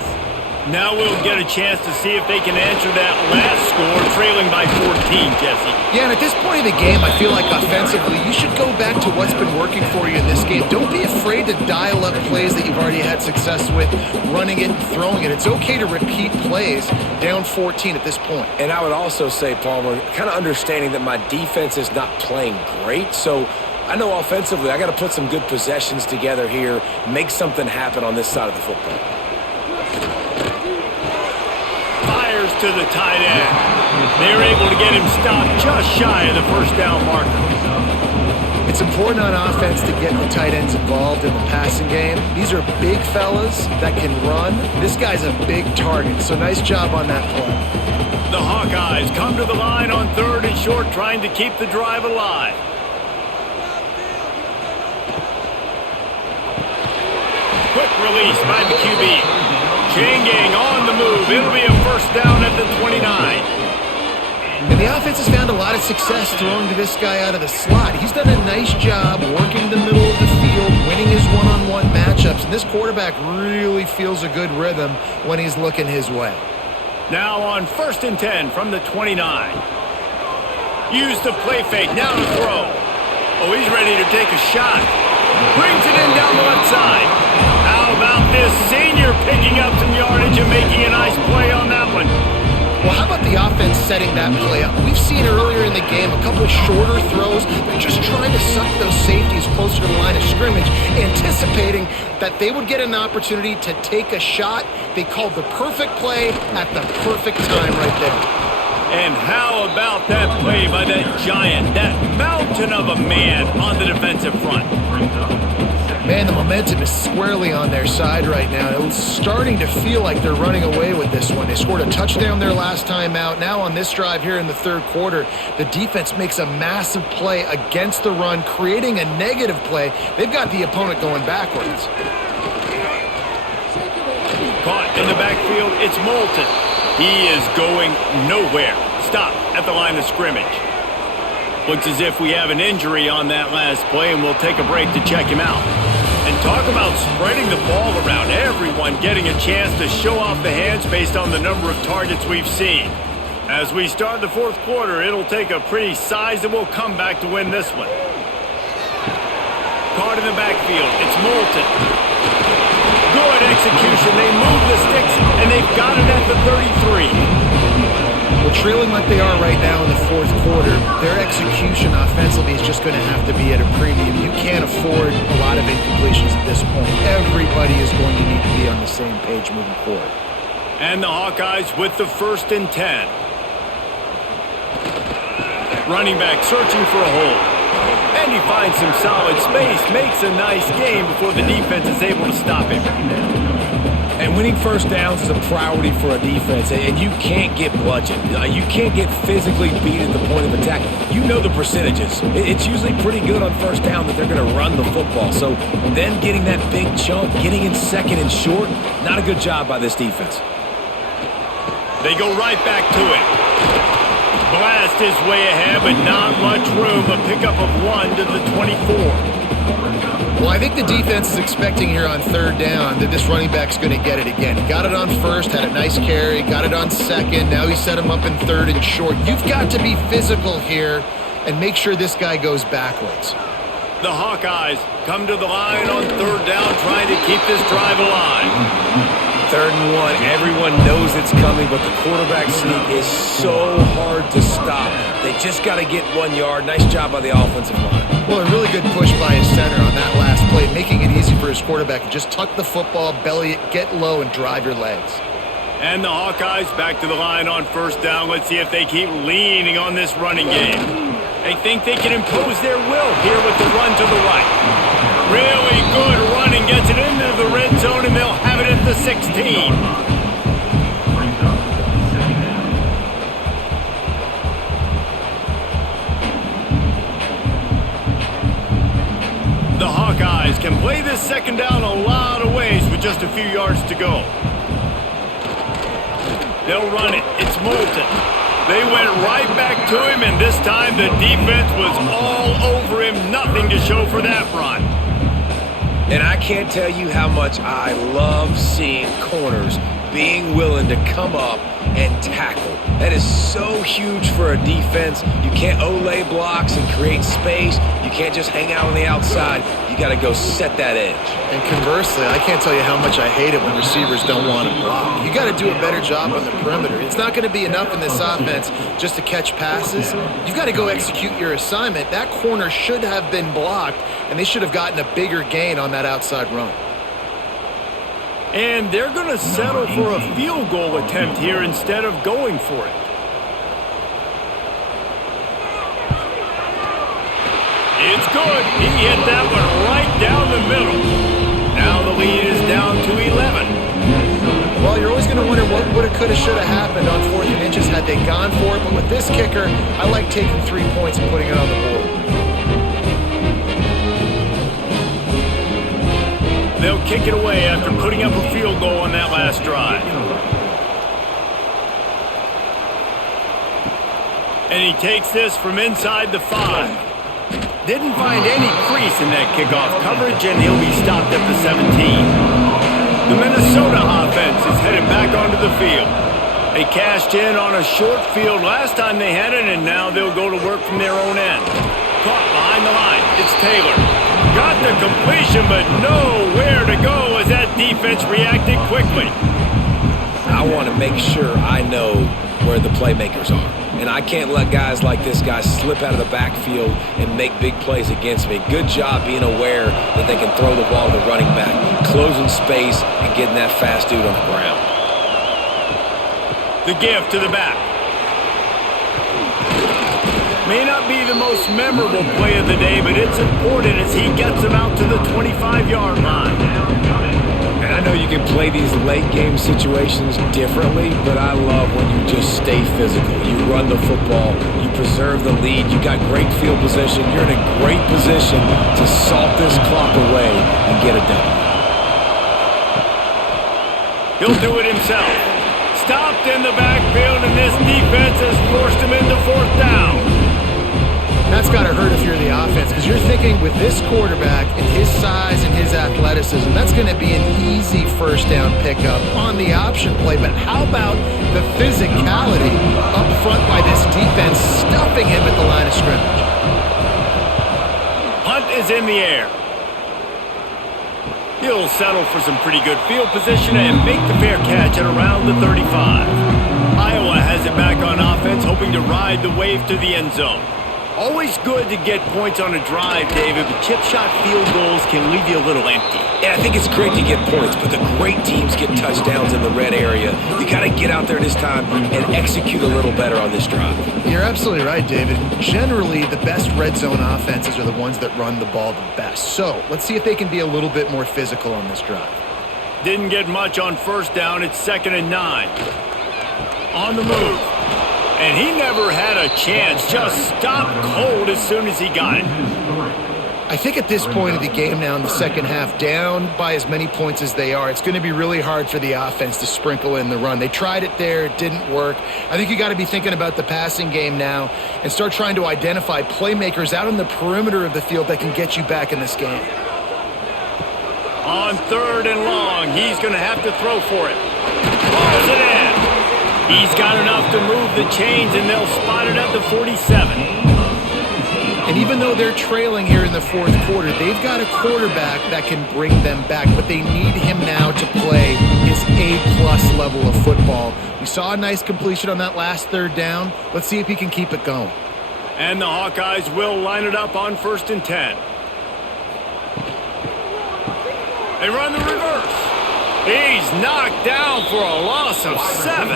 Now we'll get a chance to see if they can answer that last score, trailing by 14, Jesse. Yeah, and at this point in the game, I feel like offensively, you should go back to what's been working for you in this game. Don't be afraid to dial up plays that you've already had success with, running it and throwing it. It's okay to repeat plays down 14 at this point. And I would also say, Palmer, kind of understanding that my defense is not playing great, so I know offensively I got to put some good possessions together here, make something happen on this side of the football. Fires to the tight end. They're able to get him stopped just shy of the first down marker. It's important on offense to get the tight ends involved in the passing game. These are big fellas that can run. This guy's a big target, so nice job on that play. The Hawkeyes come to the line on 3rd and short, trying to keep the drive alive. Quick release by the QB. Chain gang on the move. It'll be a first down at the 29. And the offense has found a lot of success throwing to this guy out of the slot. He's done a nice job working the middle of the field, winning his one-on-one matchups, and this quarterback really feels a good rhythm when he's looking his way. Now on 1st and 10 from the 29. Use the play fake. Now to throw. Oh, he's ready to take a shot. Brings it in down the left side. How about this senior picking up some yardage and making a nice play on that one? Well, how about the offense setting that play up? We've seen earlier in the game a couple shorter throws. They're just trying to suck those safeties closer to the line of scrimmage, anticipating that they would get an opportunity to take a shot. They called the perfect play at the perfect time right there. And how about that play by that giant, that mountain of a man on the defensive front? Man, the momentum is squarely on their side right now. It's starting to feel like they're running away with this one. They scored a touchdown their last time out. Now on this drive here in the 3rd quarter, the defense makes a massive play against the run, creating a negative play. They've got the opponent going backwards. Caught in the backfield, it's Moulton. He is going nowhere. Stop at the line of scrimmage. Looks as if we have an injury on that last play, and we'll take a break to check him out. And talk about spreading the ball around, everyone getting a chance to show off the hands based on the number of targets we've seen. As we start the 4th quarter, it'll take a pretty sizable comeback to win this one. Caught in the backfield, it's Moulton. Good execution, they move the sticks, and they've got it at the 33. Well, trailing like they are right now in the 4th quarter, their execution offensively is just going to have to be at a premium. You can't afford a lot of incompletions at this point. Everybody is going to need to be on the same page moving forward. And the Hawkeyes with the 1st and 10. Running back searching for a hole. And he finds some solid space, makes a nice game before the defense is able to stop him. And winning first downs is a priority for a defense, and you can't get bludgeoned. You can't get physically beat at the point of attack. You know the percentages. It's usually pretty good on first down that they're going to run the football. So then getting that big chunk, getting in 2nd and short, not a good job by this defense. They go right back to it. Blast his way ahead, but not much room. A pickup of 1 to the 24. Well, I think the defense is expecting here on 3rd down that this running back's going to get it again. He got it on 1st, had a nice carry, got it on 2nd. Now he set him up in 3rd and short. You've got to be physical here and make sure this guy goes backwards. The Hawkeyes come to the line on third down, trying to keep this drive alive. 3rd and 1. Everyone knows it's coming, but the quarterback sneak is so hard to stop. They just got to get 1 yard. Nice job by the offensive line. Well, a really good push by his center on that last play, making it easy for his quarterback to just tuck the football, belly it, get low, and drive your legs. And the Hawkeyes back to the line on first down. Let's see if they keep leaning on this running game. They think they can impose their will here with the run to the right. Really good running, gets it into the red zone, and they'll have it at the 16. The Hawkeyes can play this second down a lot of ways with just a few yards to go. They'll run it. It's Moulton. They went right back to him, and this time the defense was all over him. Nothing to show for that run. And I can't tell you how much I love seeing corners being willing to come up and tackle. That is so huge for a defense. You can't Olay blocks and create space. You can't just hang out on the outside. You got to go set that edge. And conversely, I can't tell you how much I hate it when receivers don't want to block. You got to do a better job on the perimeter. It's not going to be enough in this offense just to catch passes. You've got to go execute your assignment. That corner should have been blocked, and they should have gotten a bigger gain on that outside run. And they're going to settle for a field goal attempt here instead of going for it. It's good. He hit that one right down the middle. Now the lead is down to 11. Well, you're always going to wonder what would have, could have, should have happened on 4th and inches had they gone for it. But with this kicker, I like taking 3 points and putting it on the board. They'll kick it away after putting up a field goal on that last drive. And he takes this from inside the 5. Didn't find any crease in that kickoff coverage, and he'll be stopped at the 17. The Minnesota offense is headed back onto the field. They cashed in on a short field last time they had it, and now they'll go to work from their own end. Caught behind the line. It's Taylor. Got the completion, but nowhere to go as that defense reacted quickly. I want to make sure I know where the playmakers are. And I can't let guys like this guy slip out of the backfield and make big plays against me. Good job being aware that they can throw the ball to the running back, closing space, and getting that fast dude on the ground. The give to the back. May not be the most memorable play of the day, but it's important as he gets him out to the 25-yard line. And I know you can play these late-game situations differently, but I love when you just stay physical. You run the football, you preserve the lead, you got great field position, you're in a great position to salt this clock away and get a W. He'll do it himself. Stopped in the backfield, and this defense has forced him into 4th down. That's got to hurt if you're the offense, because you're thinking with this quarterback and his size and his athleticism, that's going to be an easy first down pickup on the option play. But how about the physicality up front by this defense, stuffing him at the line of scrimmage? Hunt is in the air. He'll settle for some pretty good field position and make the fair catch at around the 35. Iowa has it back on offense, hoping to ride the wave to the end zone. Always good to get points on a drive, David, but chip shot field goals can leave you a little empty. Yeah, I think it's great to get points, but the great teams get touchdowns in the red area. You got to get out there this time and execute a little better on this drive. You're absolutely right, David. Generally, the best red zone offenses are the ones that run the ball the best. So let's see if they can be a little bit more physical on this drive. Didn't get much on first down. It's 2nd and 9. On the move. And he never had a chance. Just stopped cold as soon as he got it. I think at this point of the game now in the second half, down by as many points as they are, it's going to be really hard for the offense to sprinkle in the run. They tried it there. It didn't work. I think you got to be thinking about the passing game now and start trying to identify playmakers out on the perimeter of the field that can get you back in this game. On 3rd and long, he's going to have to throw for it. Pulls it in. He's got enough to move the chains, and they'll spot it at the 47. And even though they're trailing here in the fourth quarter, they've got a quarterback that can bring them back, but they need him now to play his A-plus level of football. We saw a nice completion on that last third down. Let's see if he can keep it going. And the Hawkeyes will line it up on 1st and 10. They run the reverse. He's knocked down for a loss of 7.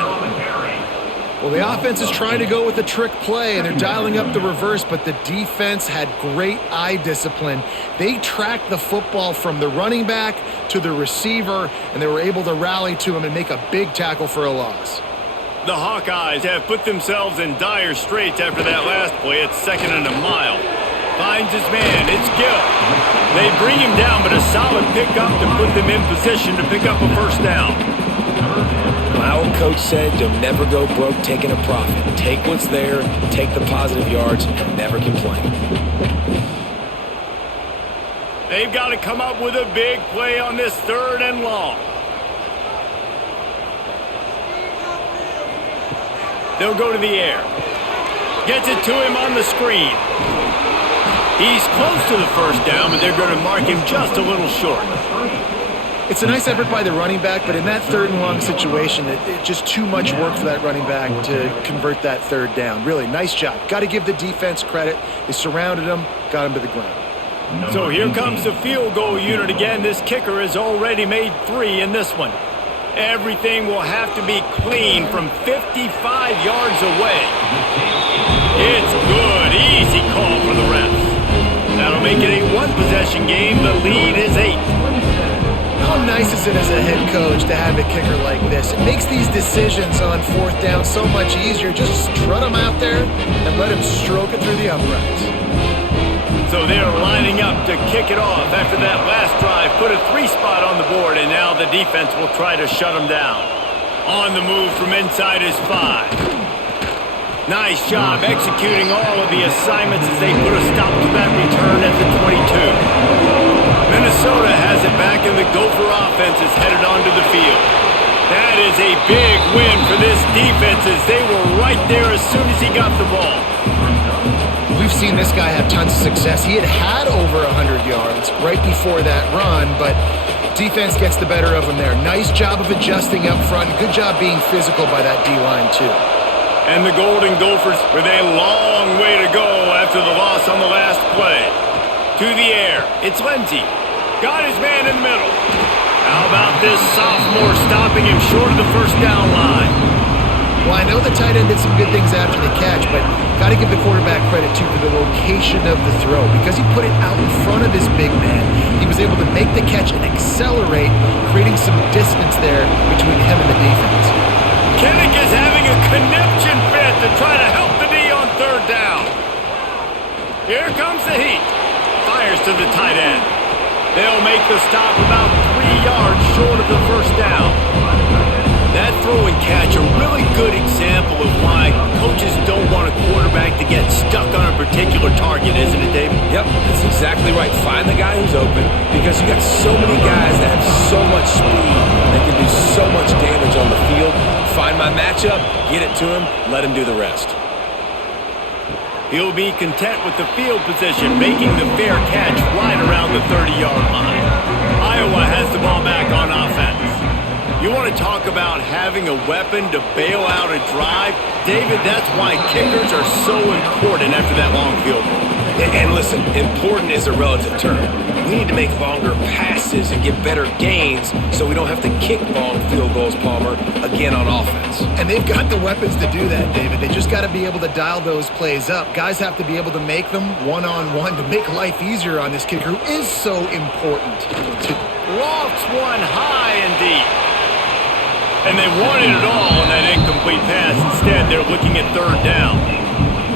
Well, the offense is trying to go with a trick play, and they're dialing up the reverse, but the defense had great eye discipline. They tracked the football from the running back to the receiver, and they were able to rally to him and make a big tackle for a loss. The Hawkeyes have put themselves in dire straits after that last play. It's 2nd and a mile. Finds his man. It's Gill. They bring him down, but a solid pickup to put them in position to pick up a first down. My old coach said you'll never go broke taking a profit. Take what's there, take the positive yards, and never complain. They've got to come up with a big play on this 3rd and long. They'll go to the air. Gets it to him on the screen. He's close to the first down, but they're going to mark him just a little short. It's a nice effort by the running back, but in that 3rd and long situation, it's just too much work for that running back to convert that 3rd down. Really, nice job. Got to give the defense credit. They surrounded him, got him to the ground. So here comes the field goal unit again. This kicker has already made 3 in this one. Everything will have to be clean from 55 yards away. It's good. Easy call for the refs. That'll make it a 1-possession game. The lead is 8. How nice is it as a head coach to have a kicker like this? It makes these decisions on 4th down so much easier. Just strut him out there and let him stroke it through the uprights. So they're lining up to kick it off after that last drive. Put a 3 spot on the board, and now the defense will try to shut them down. On the move from inside is 5. Nice job executing all of the assignments as they put a stop to that return at the 22. Minnesota has it back, and the Gopher offense is headed onto the field. That is a big win for this defense as they were right there as soon as he got the ball. We've seen this guy have tons of success. He had over 100 yards right before that run, but defense gets the better of him there. Nice job of adjusting up front. Good job being physical by that D-line, too. And the Golden Gophers with a long way to go after the loss on the last play. To the air. It's Lindsey. Got his man in the middle. How about this sophomore stopping him short of the first down line? Well, I know the tight end did some good things after the catch, but got to give the quarterback credit, too, for the location of the throw. Because he put it out in front of his big man, he was able to make the catch and accelerate, creating some distance there between him and the defense. Kinnick is having a conniption fit to try to help the D on 3rd down. Here comes the heat. Fires to the tight end. They'll make the stop about 3 yards short of the first down. That throw and catch, a really good example of why coaches don't want a quarterback to get stuck on a particular target, isn't it, David? Yep, that's exactly right. Find the guy who's open because you got so many guys that have so much speed that can do so much damage on the field. Find my matchup, get it to him, let him do the rest. He'll be content with the field position, making the fair catch right around the 30-yard line. Iowa has the ball back on offense. You want to talk about having a weapon to bail out a drive? David, that's why kickers are so important after that long field goal. And listen, important is a relative term. We need to make longer passes and get better gains so we don't have to kick long field goals, Palmer, again on offense. And they've got the weapons to do that, David. They just got to be able to dial those plays up. Guys have to be able to make them one-on-one to make life easier on this kicker, who is so important. Lofts one high and deep. And they wanted it all on that incomplete pass. Instead, they're looking at 3rd down.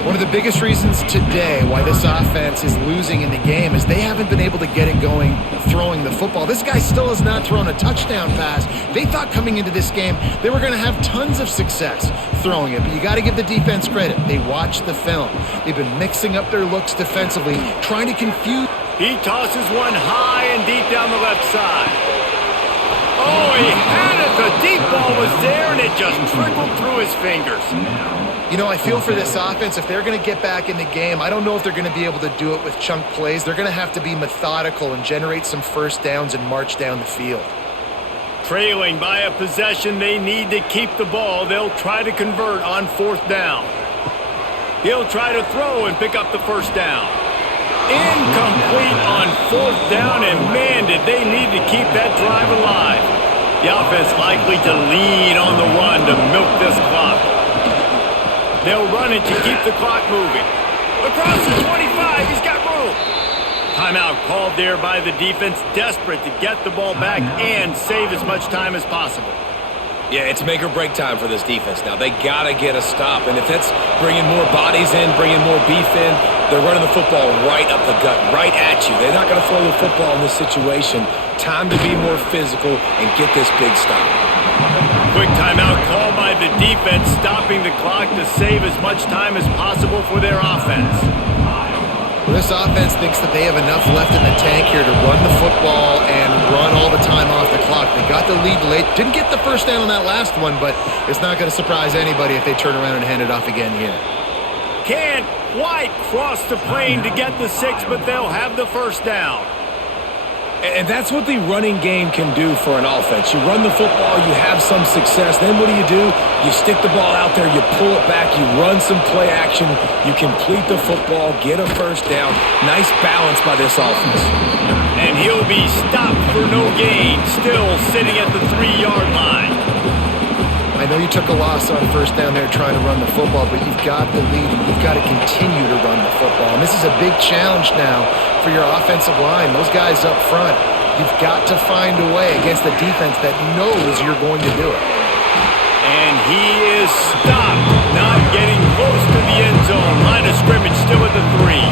One of the biggest reasons today why this offense is losing in the game is they haven't been able to get it going throwing the football. This guy still has not thrown a touchdown pass. They thought coming into this game they were going to have tons of success throwing it, but you got to give the defense credit. They watched the film. They've been mixing up their looks defensively, trying to confuse. He tosses one high and deep down the left side. Oh, he had it The deep ball was there, and it just trickled through his fingers. You know, I feel for this offense, if they're going to get back in the game, I don't know if they're going to be able to do it with chunk plays. They're going to have to be methodical and generate some first downs and march down the field. Trailing by a possession, they need to keep the ball. They'll try to convert on 4th down. He'll try to throw and pick up the first down. Incomplete on 4th down, and man, did they need to keep that drive alive. The offense likely to lean on the run to milk this clock. They'll run it to keep the clock moving. Across the 25, he's got room. Timeout called there by the defense, desperate to get the ball back and save as much time as possible. Yeah, it's make or break time for this defense now. They got to get a stop, and if that's bringing more bodies in, bringing more beef in, they're running the football right up the gut, right at you. They're not going to throw the football in this situation. Time to be more physical and get this big stop. Quick timeout called by the defense, stopping the clock to save as much time as possible for their offense. Well, this offense thinks that they have enough left in the tank here to run the football and run all the time off the clock. They got the lead late. Didn't get the first down on that last one, but it's not going to surprise anybody if they turn around and hand it off again here. Can't quite cross the plane to get the 6, but they'll have the first down. And that's what the running game can do for an offense. You run the football, you have some success. Then what do? You stick the ball out there, you pull it back, you run some play action, you complete the football, get a first down. Nice balance by this offense. And he'll be stopped for no gain, still sitting at the 3-yard line. I know you took a loss on first down there trying to run the football, but you've got the lead and you've got to continue to run the football. And this is a big challenge now for your offensive line. Those guys up front, you've got to find a way against the defense that knows you're going to do it. And he is stopped, not getting close to the end zone. Line of scrimmage still at the 3.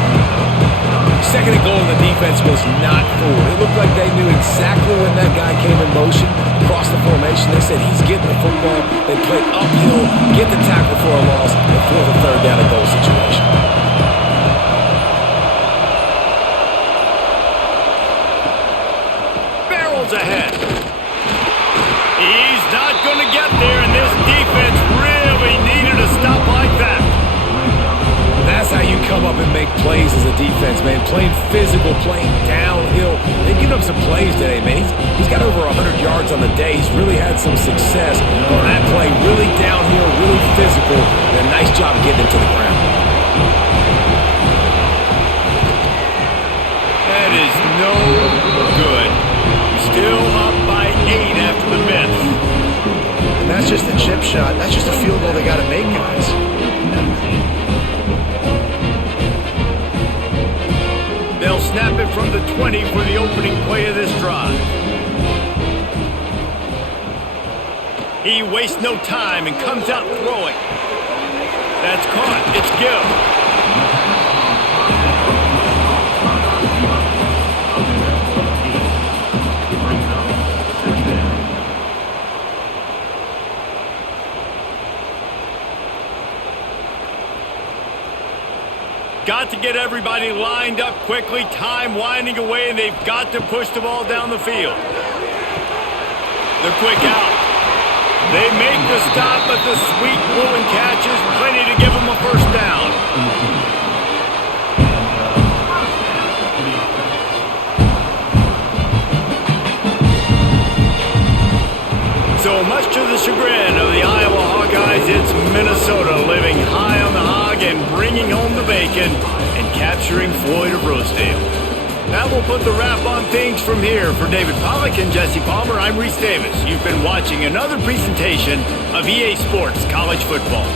Second and goal, and the defense was not fooled. It looked like they knew exactly when that guy came in motion across the formation. They said he's getting the football. They played uphill, get the tackle for a loss, and for the 3rd down and goal situation. Barrels ahead. He's not going to get there, and this defense really needed a stop like that. That's how you come up and make plays as a defense, man. Playing physical, playing downhill. They've given up some plays today, man. He's got over 100 yards on the day. He's really had some success on that play. Really downhill, really physical, and a nice job getting him to the ground. That is no good. Still up by 8 after the miss. And that's just a chip shot. That's just a field goal they got to make, guys. They'll snap it from the 20 for the opening play of this drive. He wastes no time and comes out throwing. That's caught. It's Gill. Got to get everybody lined up quickly. Time winding away, and they've got to push the ball down the field. The quick out. They make the stop, but the sweet blowing catch is plenty to give them a first down. So much to the chagrin of the Iowa Hawkeyes, it's Minnesota living high on the hog and bringing home the bacon and capturing Floyd of Rosedale. That will put the wrap on things from here. For David Pollack and Jesse Palmer, I'm Reese Davis. You've been watching another presentation of EA Sports College Football.